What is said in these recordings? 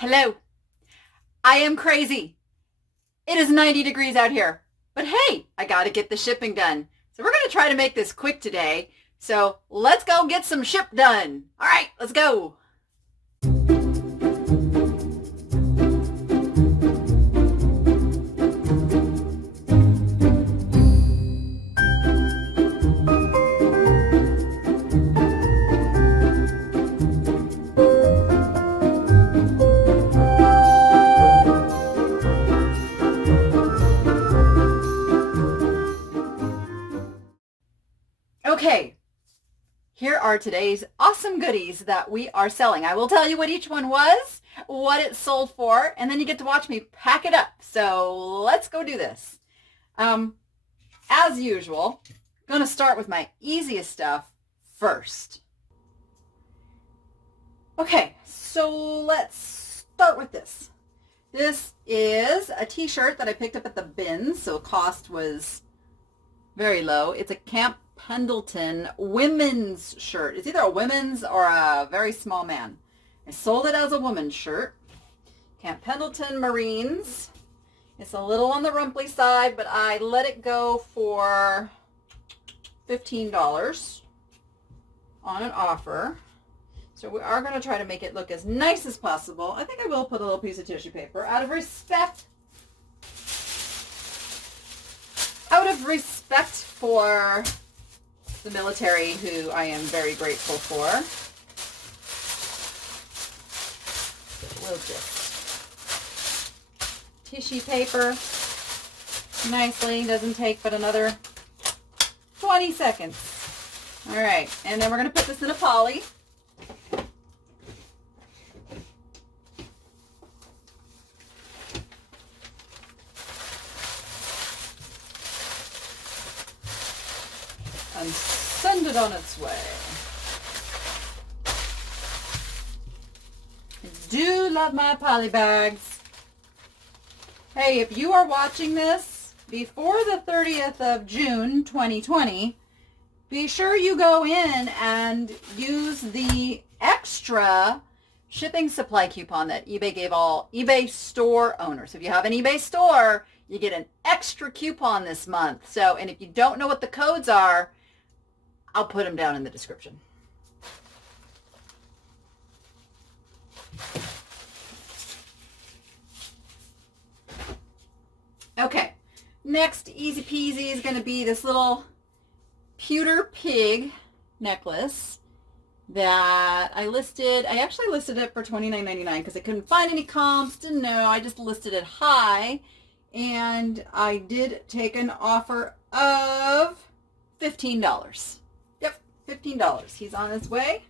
Hello. I am crazy. It is 90 degrees out here. But hey, I gotta get the shipping done. So we're gonna try to make this quick today. So let's go get some ship done. All right, let's go. Okay, here are today's awesome goodies that we are selling. I will tell you what each one was, what it sold for, and then you get to watch me pack it up. So let's go do this. As usual, I'm going to start with my easiest stuff first. Okay, so let's start with this. This is a t-shirt that I picked up at the bins, so cost was very low. It's a Camp Pendleton women's shirt. It's either a women's or a very small man. I sold it as a woman's shirt. Camp Pendleton Marines. It's a little on the rumply side, but I let it go for $15 on an offer. So we are going to try to make it look as nice as possible. I think I will put a little piece of tissue paper out of respect. For the military, who I am very grateful for. We'll just tissue paper nicely. Doesn't take but another 20 seconds. All right, and then we're going to put this in a poly. And send it on its way. I do love my poly bags. Hey, if you are watching this before the 30th of June 2020, be sure you go in and use the extra shipping supply coupon that eBay gave all eBay store owners. If you have an eBay store, you get an extra coupon this month. So, and if you don't know what the codes are, I'll put them down in the description. Okay, next easy peasy is going to be this little pewter pig necklace that I listed. I actually listed it for $29.99 because I couldn't find any comps, didn't know. I just listed it high, and I did take an offer of $15. $15. He's on his way.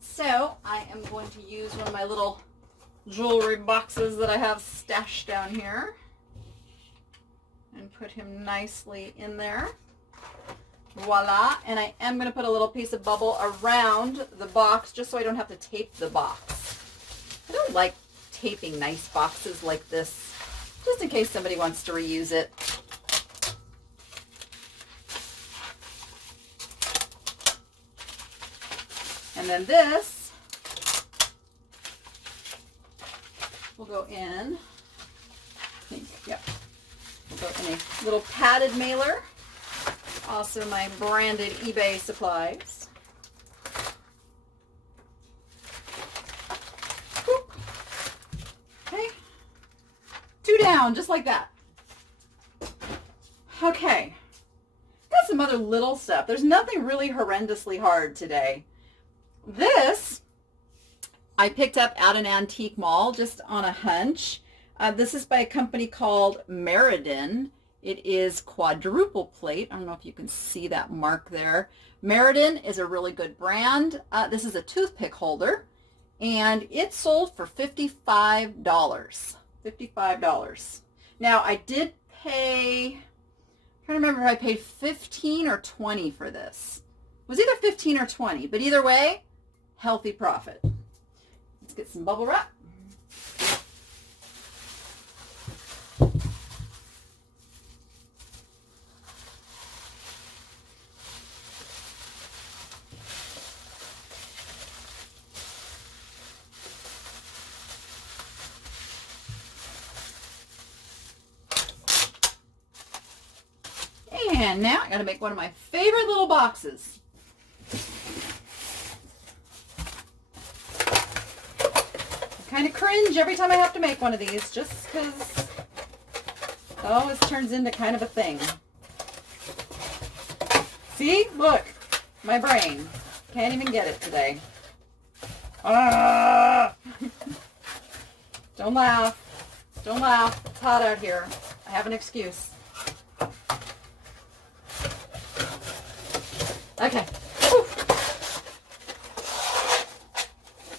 So I am going to use one of my little jewelry boxes that I have stashed down here and put him nicely in there. Voila. And I am going to put a little piece of bubble around the box just so I don't have to tape the box. I don't like taping nice boxes like this, just in case somebody wants to reuse it. And then this will go in, I think, yep, will go in a little padded mailer. Also my branded eBay supplies. Boop. Okay, 2 down, just like that. Okay, got some other little stuff. There's nothing really horrendously hard today. This I picked up at an antique mall just on a hunch. This is by a company called Meriden. It is quadruple plate. I don't know if you can see that mark there. Meriden is a really good brand. This is a toothpick holder, and it sold for $55. $55. Now I did pay, I'm trying to remember if I paid 15 or 20 for this. It was either 15 or 20, but either way, healthy profit. Let's get some bubble wrap. And now I got to make one of my favorite little boxes. I kind of cringe every time I have to make one of these, just because it always turns into kind of a thing. See? Look. My brain. Can't even get it today. Ah! Don't laugh. Don't laugh. It's hot out here. I have an excuse. Okay. Whew.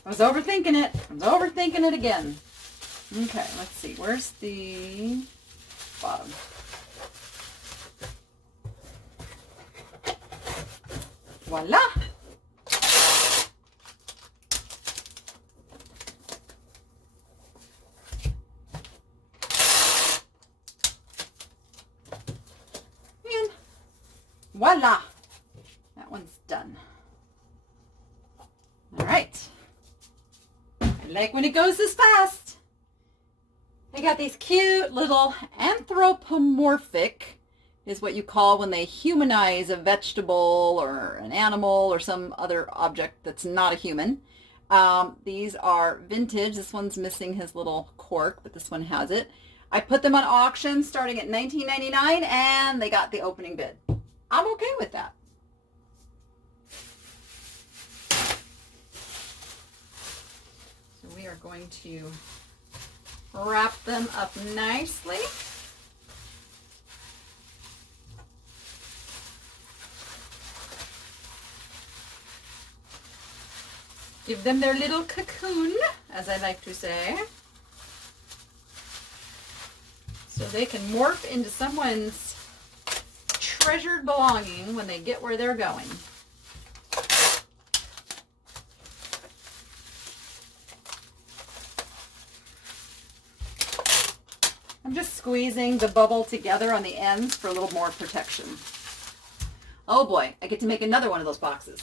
I was overthinking it. I was overthinking it again. Okay, let's see. Where's the bottom? Voila! And voila! That one's done. All right. I like when it goes this fast. I got these cute little anthropomorphic, is what you call when they humanize a vegetable or an animal or some other object that's not a human. These are vintage. This one's missing his little cork, but this one has it. I put them on auction starting at $19.99 and they got the opening bid. I'm okay with that. So we are going to wrap them up nicely. Give them their little cocoon, as I like to say, so they can morph into someone's treasured belonging when they get where they're going. I'm just squeezing the bubble together on the ends for a little more protection. Oh boy, I get to make another one of those boxes.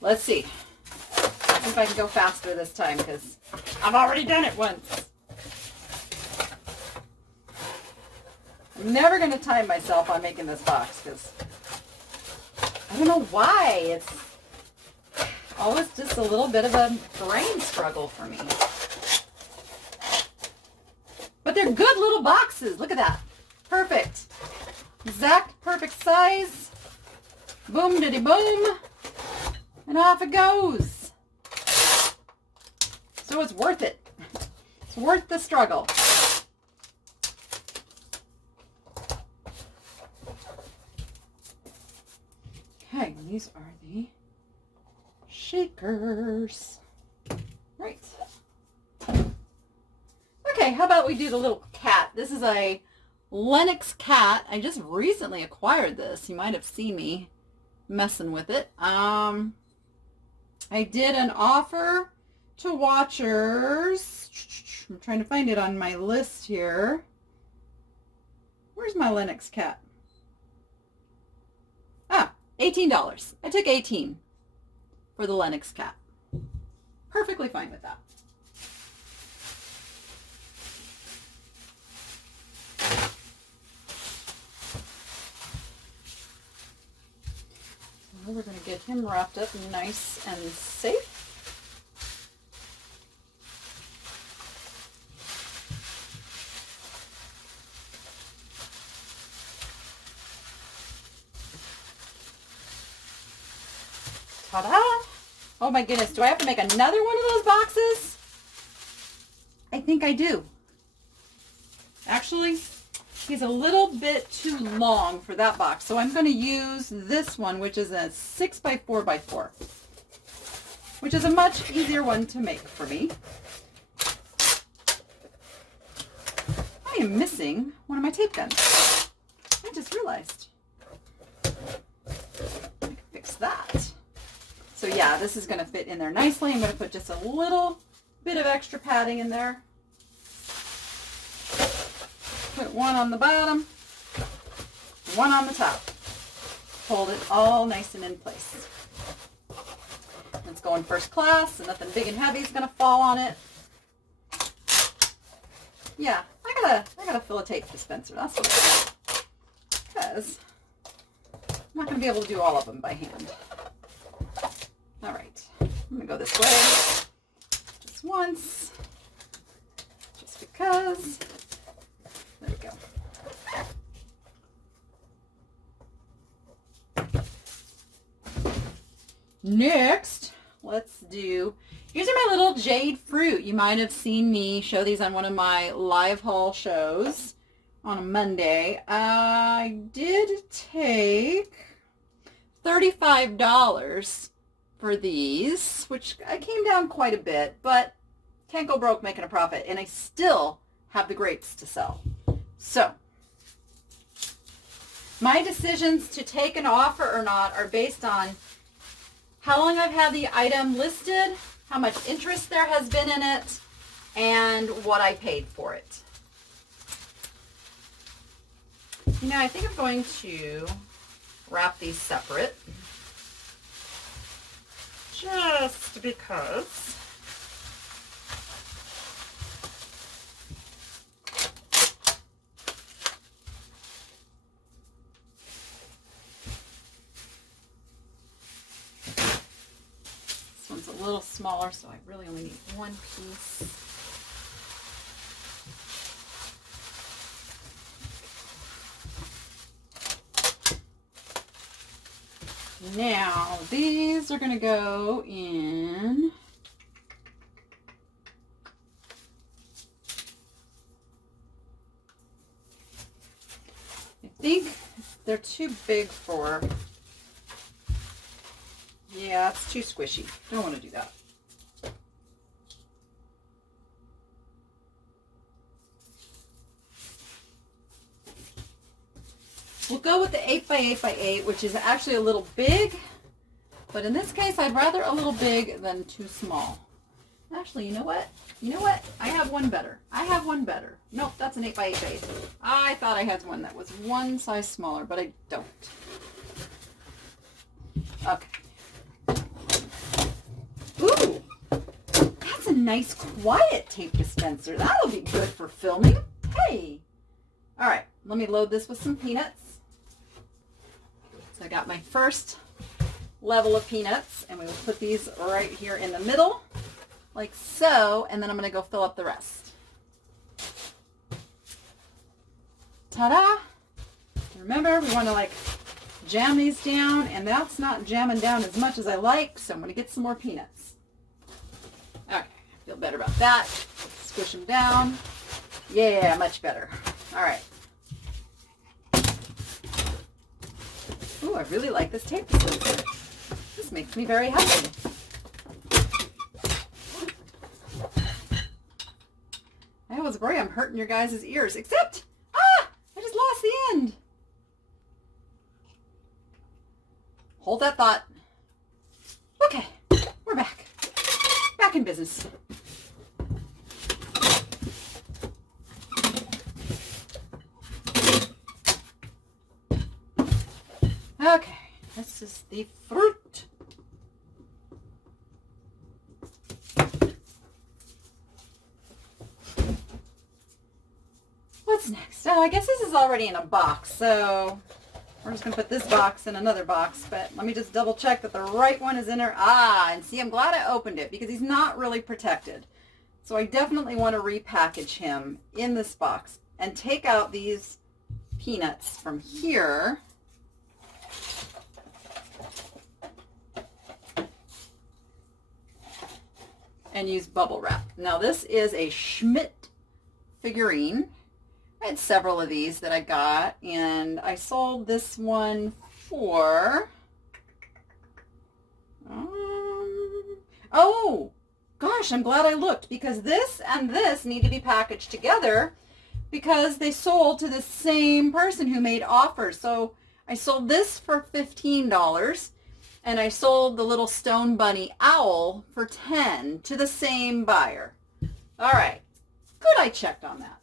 Let's see. See if I can go faster this time, because I've already done it once. I'm never going to time myself on making this box, because I don't know why. It's always just a little bit of a brain struggle for me. But they're good little boxes. Look at that. Perfect. Exact perfect size. Boom diddy boom. And off it goes. So it's worth it. It's worth the struggle. Okay, these are the shakers. Right. Okay, how about we do the little cat? This is a Lenox cat. I just recently acquired this. You might have seen me messing with it. I did an offer to watchers. I'm trying to find it on my list here. Where's my Lenox cat? Ah, $18. I took $18 for the Lenox cat. Perfectly fine with that. So we're going to get him wrapped up nice and safe. Ta-da! Oh my goodness, do I have to make another one of those boxes? I think I do. Actually, he's a little bit too long for that box, so I'm going to use this one, which is a 6x4x4, which is a much easier one to make for me. I am missing one of my tape guns. I just realized. I can fix that. So yeah, this is going to fit in there nicely. I'm going to put just a little bit of extra padding in there. Put one on the bottom, one on the top. Hold it all nice and in place. It's going first class, and nothing big and heavy is going to fall on it. Yeah, I gotta fill a tape dispenser. That's what it is. Because I'm not going to be able to do all of them by hand. All right, I'm going to go this way just once, just because. There we go. Next, let's do, these are my little jade fruit. You might have seen me show these on one of my live haul shows on a Monday. I did take $35 for these, which I came down quite a bit, but can't go broke making a profit, and I still have the grapes to sell. So my decisions to take an offer or not are based on how long I've had the item listed, how much interest there has been in it, and what I paid for it. You know, I think I'm going to wrap these separate, just because. This one's a little smaller, so I really only need one piece. Now, these are going to go in I think they're too big for, yeah, it's too squishy. Don't want to do that. We'll go with the 8x8x8, which is actually a little big, but in this case, I'd rather a little big than too small. Actually, you know what? You know what? I have one better. I have one better. Nope, that's an 8x8x8. I thought I had one that was one size smaller, but I don't. Okay. Ooh, that's a nice quiet tape dispenser. That'll be good for filming. Hey. All right, let me load this with some peanuts. So I got my first level of peanuts, and we will put these right here in the middle, like so, and then I'm going to go fill up the rest. Ta-da! Remember, we want to like jam these down, and that's not jamming down as much as I like, so I'm going to get some more peanuts. Okay, I feel better about that. Squish them down. Yeah, much better. All right. Ooh, I really like this tape dispenser. This makes me very happy. I was worried I'm hurting your guys' ears, except, I just lost the end. Hold that thought. Okay, we're back. Back in business. Okay, this is the fruit. What's next? Oh, I guess this is already in a box, so we're just going to put this box in another box, but let me just double check that the right one is in there. And see, I'm glad I opened it because he's not really protected. So I definitely want to repackage him in this box and take out these peanuts from here. And use bubble wrap. Now this is a Schmidt figurine. I had several of these that I got, and I sold this one for, oh gosh, I'm glad I looked, because this and this need to be packaged together because they sold to the same person who made offers. So I sold this for $15. And I sold the little stone bunny owl for $10 to the same buyer. All right, good, I checked on that.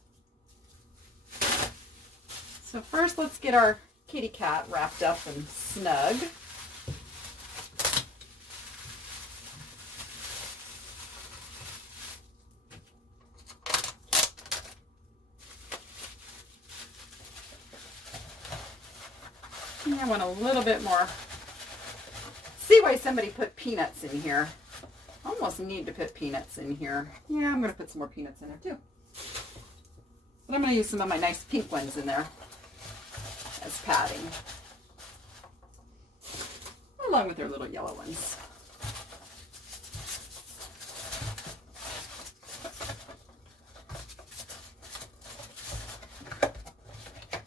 So first, let's get our kitty cat wrapped up and snug. I want a little bit more. See why somebody put peanuts in here. Almost need to put peanuts in here. Yeah, I'm going to put some more peanuts in there too. But I'm going to use some of my nice pink ones in there as padding. Along with their little yellow ones.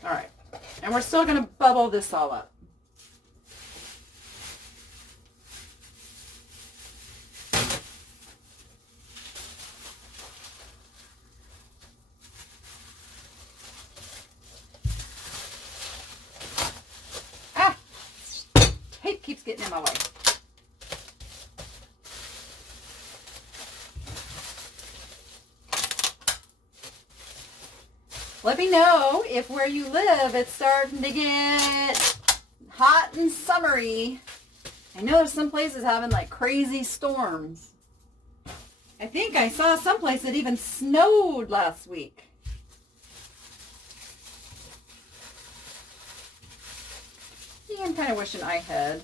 All right, and we're still going to bubble this all up. Ah, tape keeps getting in my way. Let me know if where you live it's starting to get hot and summery. I know there's some places having like crazy storms. I think I saw some place that even snowed last week. Yeah, I'm kind of wishing I had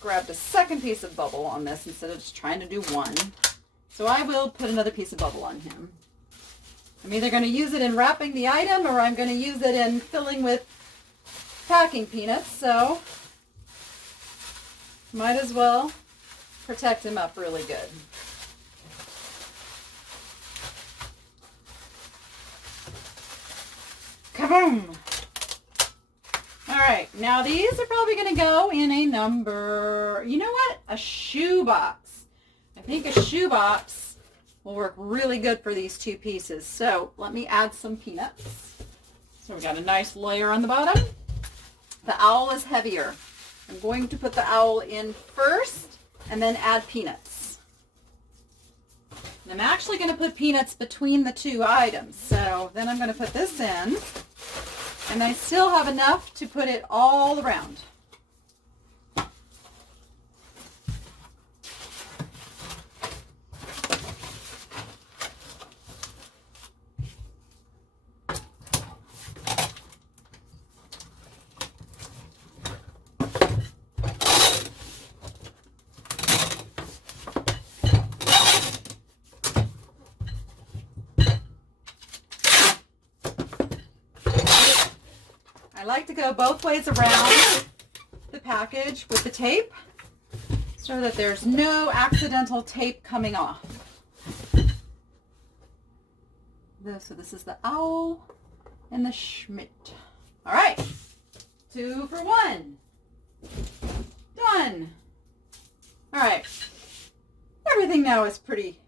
grabbed a second piece of bubble on this instead of just trying to do one. So I will put another piece of bubble on him. I'm either going to use it in wrapping the item or I'm going to use it in filling with packing peanuts, so might as well protect him up really good. Kaboom! Alright, now these are probably going to go in a number, you know what? A shoebox. I think a shoebox will work really good for these two pieces. So let me add some peanuts. So we got a nice layer on the bottom. The owl is heavier. I'm going to put the owl in first and then add peanuts. And I'm actually going to put peanuts between the two items. So then I'm going to put this in, and I still have enough to put it all around. I like to go both ways around the package with the tape so that there's no accidental tape coming off. So this is the owl and the Schmidt. All right, 2 for 1. Done. All right, everything now is pretty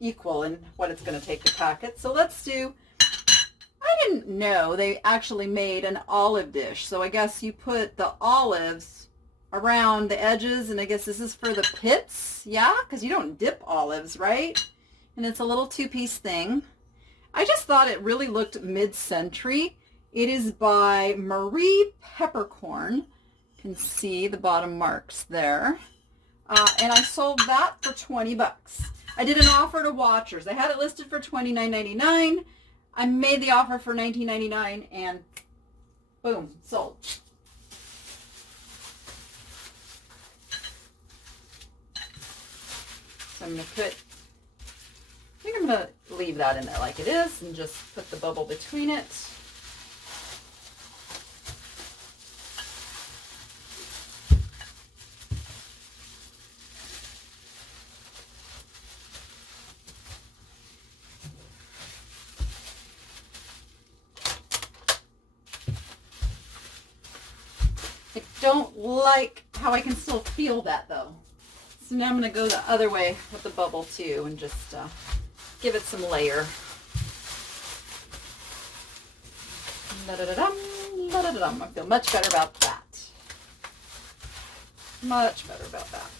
equal in what it's going to take to pack it. So let's do, I didn't know they actually made an olive dish. So I guess you put the olives around the edges, and I guess this is for the pits. Yeah, because you don't dip olives, right? And it's a little 2-piece thing. I just thought it really looked mid-century. It is by Marie Peppercorn. You can see the bottom marks there. And I sold that for 20 bucks. I did an offer to watchers. I had it listed for $29.99. I made the offer for $19.99 and boom, sold. So I'm going to put, I think I'm going to leave that in there like it is and just put the bubble between it. I don't like how I can still feel that though. So now I'm going to go the other way with the bubble too and just give it some layer. Da-da-da-dum, da-da-da-dum. I feel much better about that. Much better about that.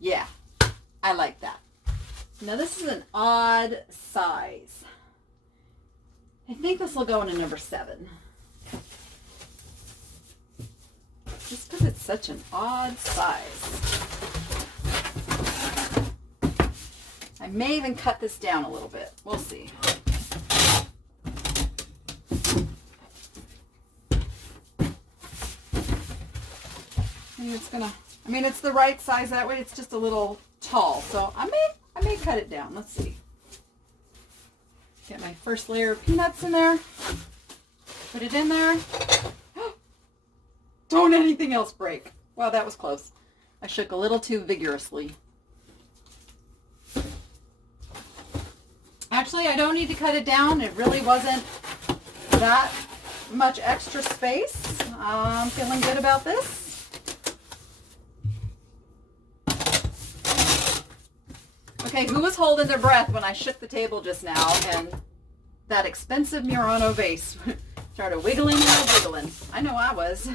Yeah, I like that. Now this is an odd size. I think this will go in a number 7. Just because it's such an odd size. may even cut this down a little bit. We'll see. And it's gonna, I mean, it's the right size that way. It's just a little tall. So I may cut it down. Let's see. Get my first layer of peanuts in there. Put it in there. Don't anything else break. Wow, that was close. I shook a little too vigorously. Actually, I don't need to cut it down. It really wasn't that much extra space. I'm feeling good about this. Okay, who was holding their breath when I shook the table just now and that expensive Murano vase started wiggling and wiggling? I know I was.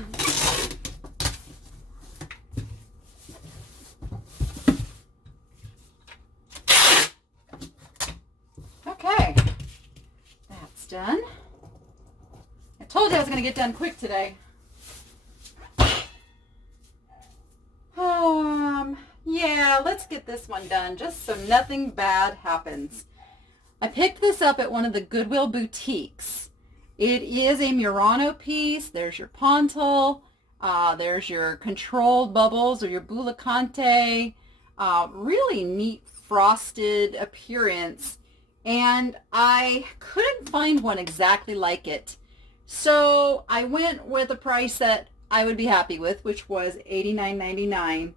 Okay, that's done. I told you I was going to get done quick today. Yeah, let's get this one done just so nothing bad happens. I picked this up at one of the Goodwill boutiques. It is a Murano piece. There's your pontil. There's your controlled bubbles or your bullicante. Really neat frosted appearance. And I couldn't find one exactly like it. So I went with a price that I would be happy with, which was $89.99.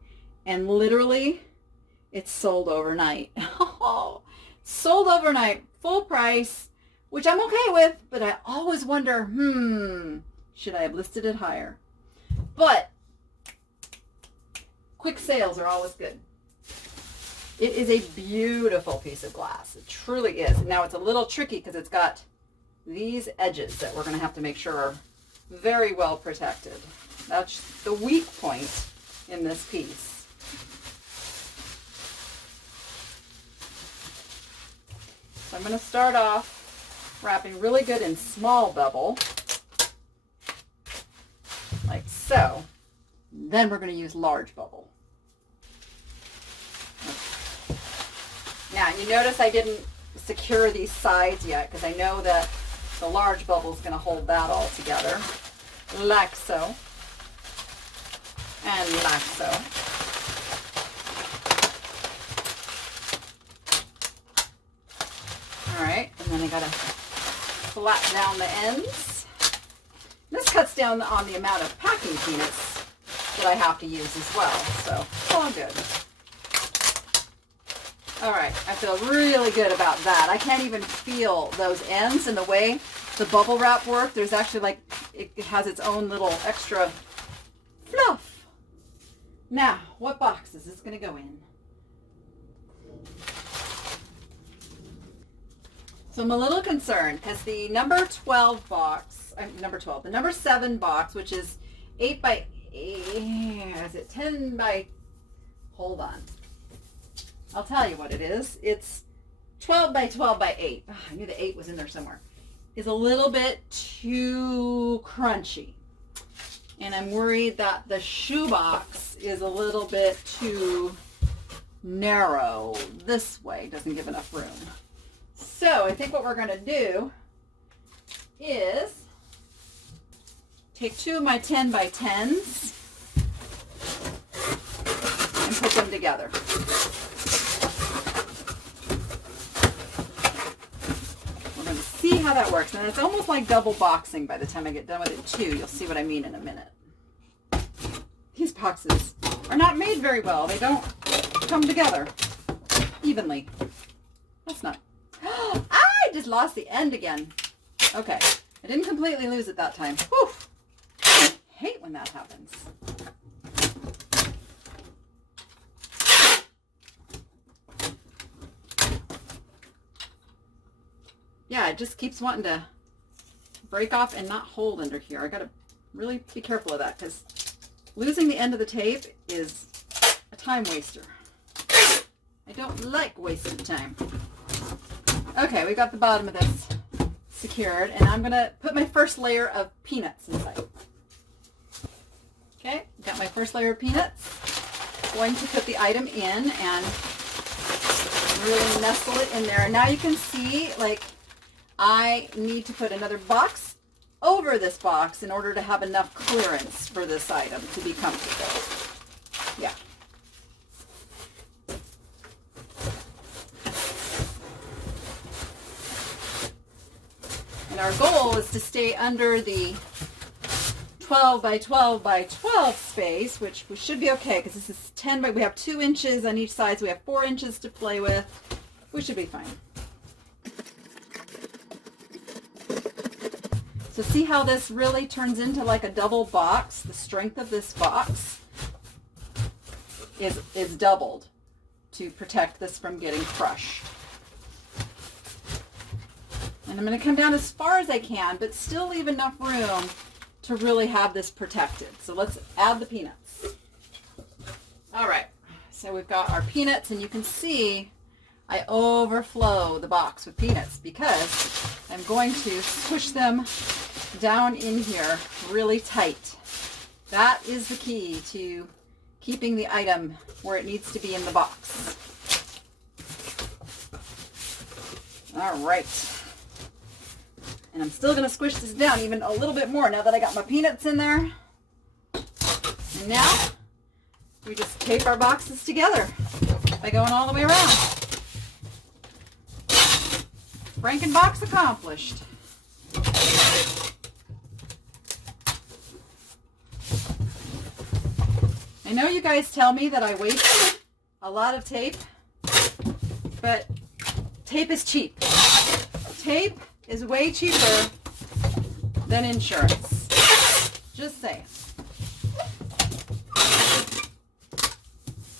And literally, it's sold overnight. Sold overnight, full price, which I'm okay with, but I always wonder, should I have listed it higher? But quick sales are always good. It is a beautiful piece of glass. It truly is. Now it's a little tricky because it's got these edges that we're going to have to make sure are very well protected. That's the weak point in this piece. So I'm going to start off wrapping really good in small bubble, like so. Then we're going to use large bubble. Now, you notice I didn't secure these sides yet because I know that the large bubble is going to hold that all together, like so, and like so. All right, and then I got to flatten down the ends. This cuts down on the amount of packing peanuts that I have to use as well, so it's all good. All right, I feel really good about that. I can't even feel those ends and the way the bubble wrap worked. There's actually like, it has its own little extra fluff. Now, what box is this going to go in? So I'm a little concerned because the number 12 box, the number 7 box, which is 8 by 8, is it 10 by, hold on. I'll tell you what it is. It's 12 by 12 by 8. Oh, I knew the 8 was in there somewhere. Is a little bit too crunchy. And I'm worried that the shoebox is a little bit too narrow this way. Doesn't give enough room. So I think what we're going to do is take 2 of my 10 by 10s and put them together. We're going to see how that works. And it's almost like double boxing by the time I get done with it too. You'll see what I mean in a minute. These boxes are not made very well. They don't come together evenly. That's not... I just lost the end again. Okay. I didn't completely lose it that time. Whew. I hate when that happens. Yeah, it just keeps wanting to break off and not hold under here. I got to really be careful of that because losing the end of the tape is a time waster. I don't like wasting time. Okay, we got the bottom of this secured, and I'm going to put my first layer of peanuts inside. Okay, got my first layer of peanuts. Going to put the item in and really nestle it in there. And now you can see, like, I need to put another box over this box in order to have enough clearance for this item to be comfortable. Yeah. And our goal is to stay under the 12 by 12 by 12 space, which we should be okay because this is 10 by, we have 2 inches on each side, so we have 4 inches to play with. We should be fine. So see how this really turns into like a double box? The strength of this box is doubled to protect this from getting crushed. And I'm going to come down as far as I can, but still leave enough room to really have this protected. So let's add the peanuts. All right, so we've got our peanuts, and you can see I overflow the box with peanuts because I'm going to squish them down in here really tight. That is the key to keeping the item where it needs to be in the box. All right. And I'm still going to squish this down even a little bit more now that I got my peanuts in there. And now we just tape our boxes together by going all the way around. Frankenbox accomplished. I know you guys tell me that I waste a lot of tape, but tape is cheap. Tape is way cheaper than insurance. Just saying.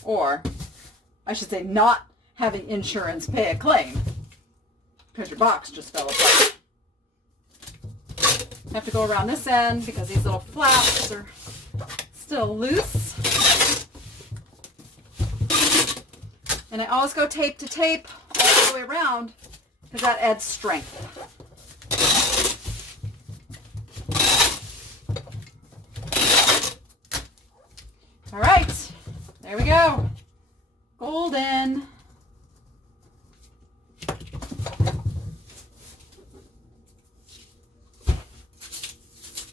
Or, I should say, not having insurance pay a claim because your box just fell apart. I have to go around this end because these little flaps are still loose. And I always go tape to tape all the way around because that adds strength. All right, there we go. Golden.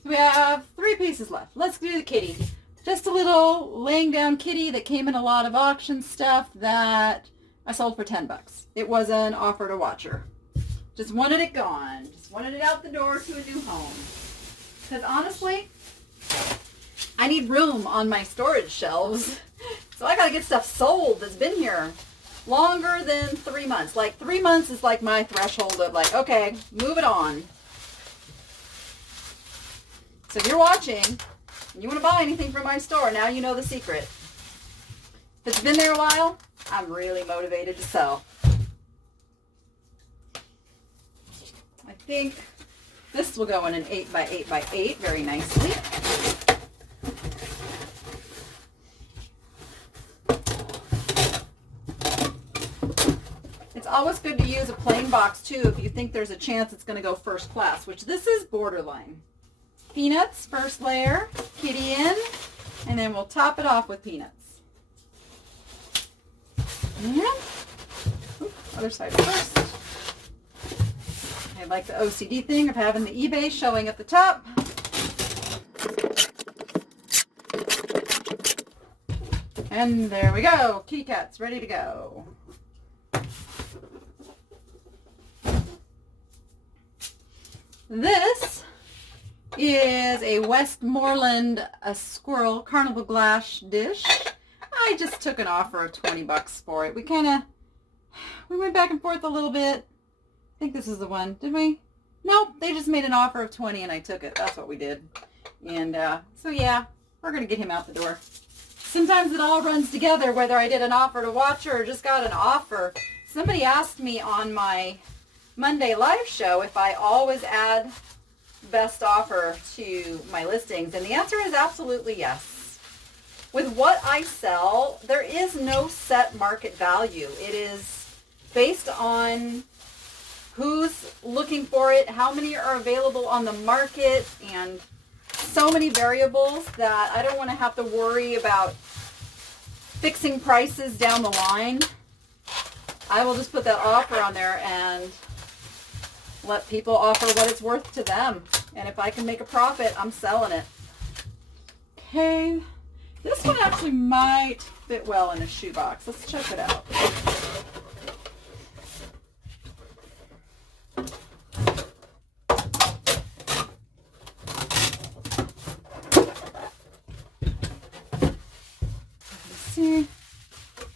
We have 3 pieces left. Let's do the kitty. Just a little laying down kitty that came in a lot of auction stuff that I sold for 10 bucks. It was an offer to watcher. Just wanted it gone. Just wanted it out the door to a new home. Because honestly, I need room on my storage shelves. So I got to get stuff sold that's been here longer than 3 months. Like 3 months is like my threshold of like, okay, move it on. So if you're watching and you want to buy anything from my store, now you know the secret. If it's been there a while, I'm really motivated to sell. I think this will go in an 8 by 8 by 8 very nicely. It's always good to use a plain box too if you think there's a chance it's going to go first class, which this is borderline. Peanuts, first layer, kitty in, and then we'll top it off with peanuts. And, other side first. I like the OCD thing of having the eBay showing at the top. And there we go. Kitty cat's ready to go. This is a Westmoreland Squirrel Carnival glass dish. I just took an offer of 20 bucks for it. We went back and forth a little bit. I think this is the one. Did we? Nope. They just made an offer of 20 and I took it. That's what we did. And so yeah, we're going to get him out the door. Sometimes it all runs together, whether I did an offer to watcher or just got an offer. Somebody asked me on my Monday live show if I always add best offer to my listings, and the answer is absolutely yes. With what I sell, there is no set market value. It is based on who's looking for it, how many are available on the market, and so many variables that I don't want to have to worry about fixing prices down the line. I will just put that offer on there and let people offer what it's worth to them. And if I can make a profit, I'm selling it. Okay. This one actually might fit well in a shoebox. Let's check it out. Let's see.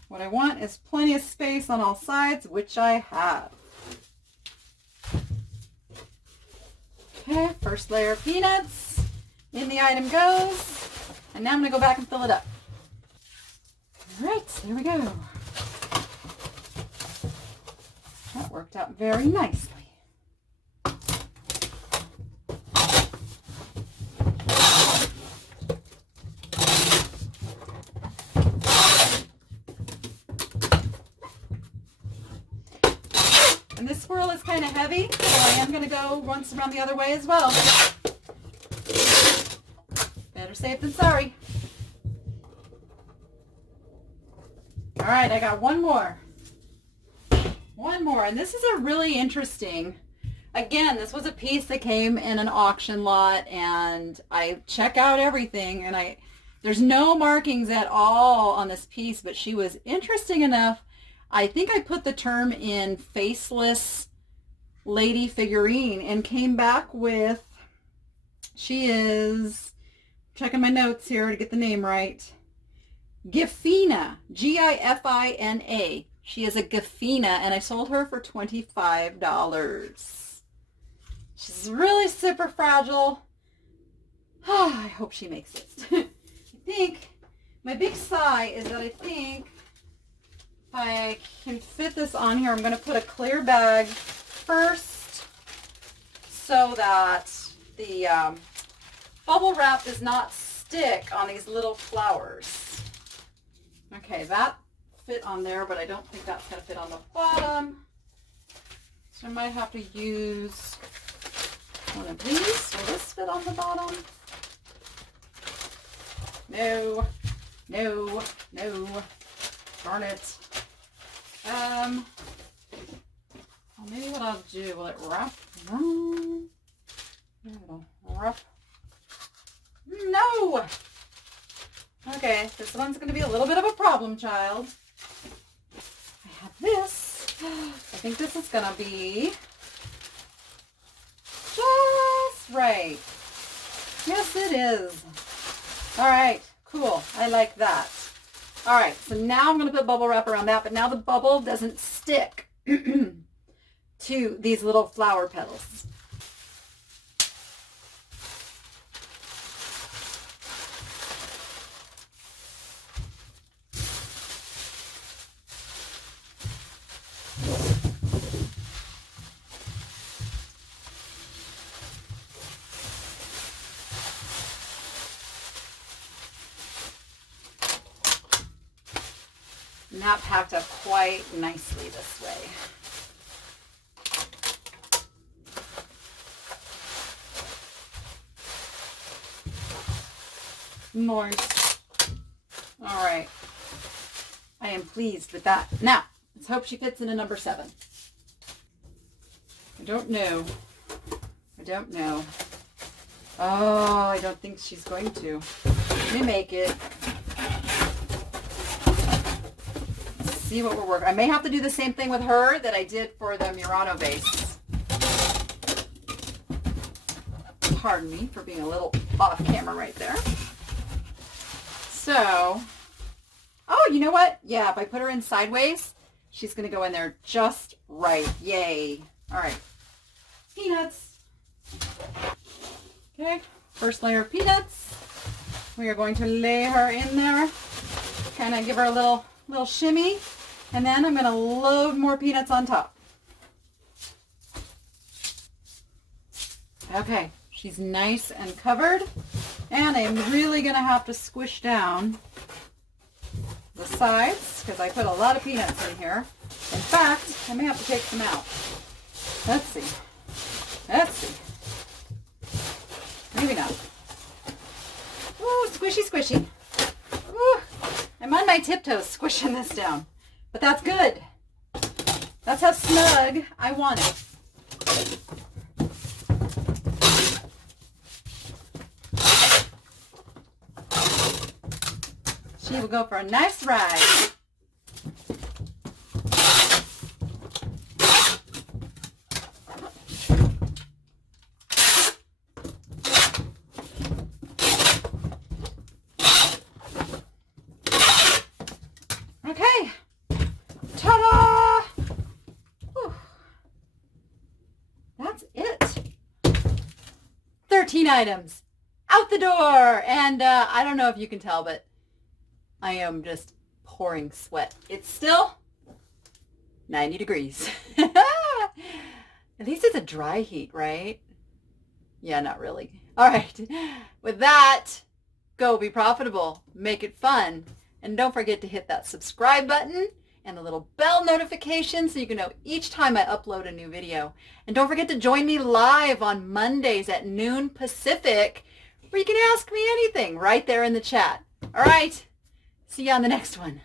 What I want is plenty of space on all sides, which I have. Okay, first layer of peanuts. In the item goes. And now I'm going to go back and fill it up. All right, there we go. That worked out very nicely. And this swirl is kind of heavy, so I am going to go once around the other way as well. Better safe than sorry. All right, I got one more. One more, and this is a really interesting, again, this was a piece that came in an auction lot, and I check out everything, and there's no markings at all on this piece, but she was interesting enough. I think I put the term in faceless lady figurine and came back with, she is, checking my notes here to get the name right, Gifina, Gifina. She is a Gifina, and I sold her for $25. She's really super fragile. Oh, I hope she makes it. I think my big sigh is that I think if I can fit this on here, I'm going to put a clear bag first so that the bubble wrap does not stick on these little flowers. Okay, that fit on there, but I don't think that's going to fit on the bottom. So I might have to use one of these. Will this fit on the bottom? No, no, no. Darn it. Well, maybe what I'll do, will it wrap? No. It'll wrap. No! Okay, this one's going to be a little bit of a problem child. I have this. I think this is going to be just right. Yes, it is. All right, cool. I like that. All right, so now I'm going to put bubble wrap around that, but now the bubble doesn't stick to these little flower petals. And that packed up quite nicely this way. More. All right. I am pleased with that. Now, let's hope she fits in a number 7. I don't know. I don't know. Oh, I don't think she's going to. Let me make it. See what we're working. I may have to do the same thing with her that I did for the Murano base. Pardon me for being a little off camera right there. So, oh, you know what? Yeah, if I put her in sideways, she's going to go in there just right. Yay. All right. Peanuts. Okay, first layer of peanuts. We are going to lay her in there. Kind of give her a little shimmy. And then I'm going to load more peanuts on top. Okay, she's nice and covered. And I'm really going to have to squish down the sides because I put a lot of peanuts in here. In fact, I may have to take some out. Let's see. Let's see. Maybe not. Ooh, squishy, squishy. Ooh, I'm on my tiptoes squishing this down. But that's good. That's how snug I want it. She will go for a nice ride. Okay. Ta-da! Whew. That's it. 13 items out the door. And I don't know if you can tell, but I am just pouring sweat. It's still 90 degrees. At least it's a dry heat, right? Yeah, not really. All right. With that, go be profitable. Make it fun. And don't forget to hit that subscribe button and the little bell notification so you can know each time I upload a new video. And don't forget to join me live on Mondays at noon Pacific, where you can ask me anything right there in the chat. All right. See you on the next one.